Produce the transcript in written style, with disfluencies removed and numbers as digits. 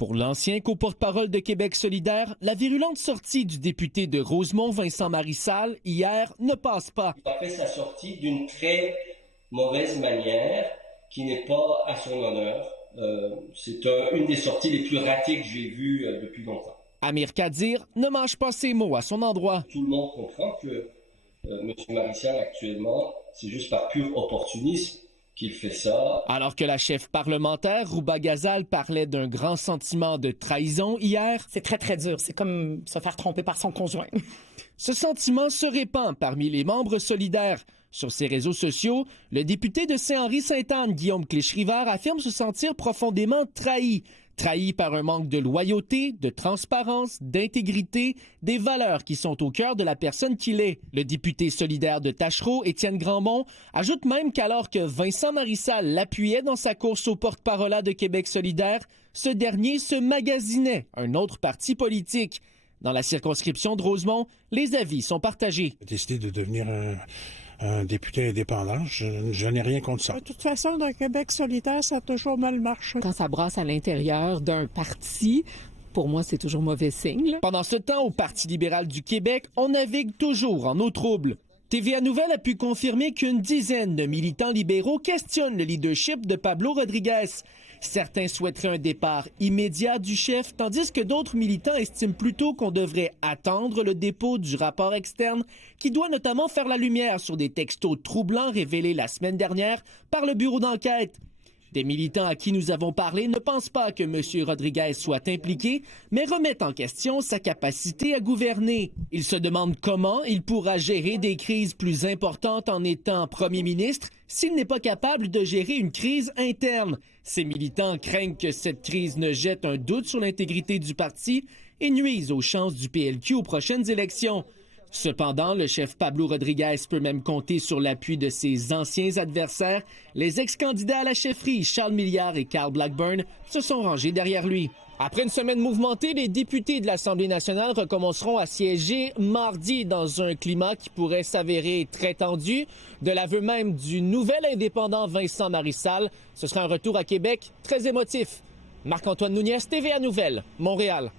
Pour l'ancien co-porte-parole de Québec solidaire, la virulente sortie du député de Rosemont, Vincent Marissal, hier, ne passe pas. Il a fait sa sortie d'une très mauvaise manière qui n'est pas à son honneur. C'est une des sorties les plus ratées que j'ai vues depuis longtemps. Amir Kadir ne mâche pas ses mots à son endroit. Tout le monde comprend que M. Marissal, actuellement, c'est juste par pur opportunisme qu'il fait ça. Alors que la chef parlementaire, Rouba Ghazal, parlait d'un grand sentiment de trahison hier. C'est très, très dur. C'est comme se faire tromper par son conjoint. Ce sentiment se répand parmi les membres solidaires. Sur ses réseaux sociaux, le député de Saint-Henri-Sainte-Anne, Guillaume Clich-Rivard, affirme se sentir profondément trahi. Trahi par un manque de loyauté, de transparence, d'intégrité, des valeurs qui sont au cœur de la personne qu'il est. Le député solidaire de Tachereau, Étienne Grandmont, ajoute même qu'alors que Vincent Marissal l'appuyait dans sa course au porte-parole de Québec solidaire, ce dernier se magasinait un autre parti politique. Dans la circonscription de Rosemont, les avis sont partagés. J'ai décidé de devenir un député indépendant. Je n'ai rien contre ça. De toute façon, dans Québec solidaire, ça a toujours mal marché. Quand ça brasse à l'intérieur d'un parti, pour moi, c'est toujours mauvais signe. Pendant ce temps, au Parti libéral du Québec, on navigue toujours en eau trouble. TVA Nouvelle a pu confirmer qu'une dizaine de militants libéraux questionnent le leadership de Pablo Rodriguez. Certains souhaiteraient un départ immédiat du chef, tandis que d'autres militants estiment plutôt qu'on devrait attendre le dépôt du rapport externe qui doit notamment faire la lumière sur des textos troublants révélés la semaine dernière par le bureau d'enquête. Des militants à qui nous avons parlé ne pensent pas que M. Rodriguez soit impliqué, mais remettent en question sa capacité à gouverner. Ils se demandent comment il pourra gérer des crises plus importantes en étant premier ministre s'il n'est pas capable de gérer une crise interne. Ces militants craignent que cette crise ne jette un doute sur l'intégrité du parti et nuise aux chances du PLQ aux prochaines élections. Cependant, le chef Pablo Rodriguez peut même compter sur l'appui de ses anciens adversaires. Les ex-candidats à la chefferie, Charles Milliard et Carl Blackburn, se sont rangés derrière lui. Après une semaine mouvementée, les députés de l'Assemblée nationale recommenceront à siéger mardi dans un climat qui pourrait s'avérer très tendu. De l'aveu même du nouvel indépendant Vincent Marissal, ce sera un retour à Québec très émotif. Marc-Antoine Nouniez, TVA Nouvelle, Montréal.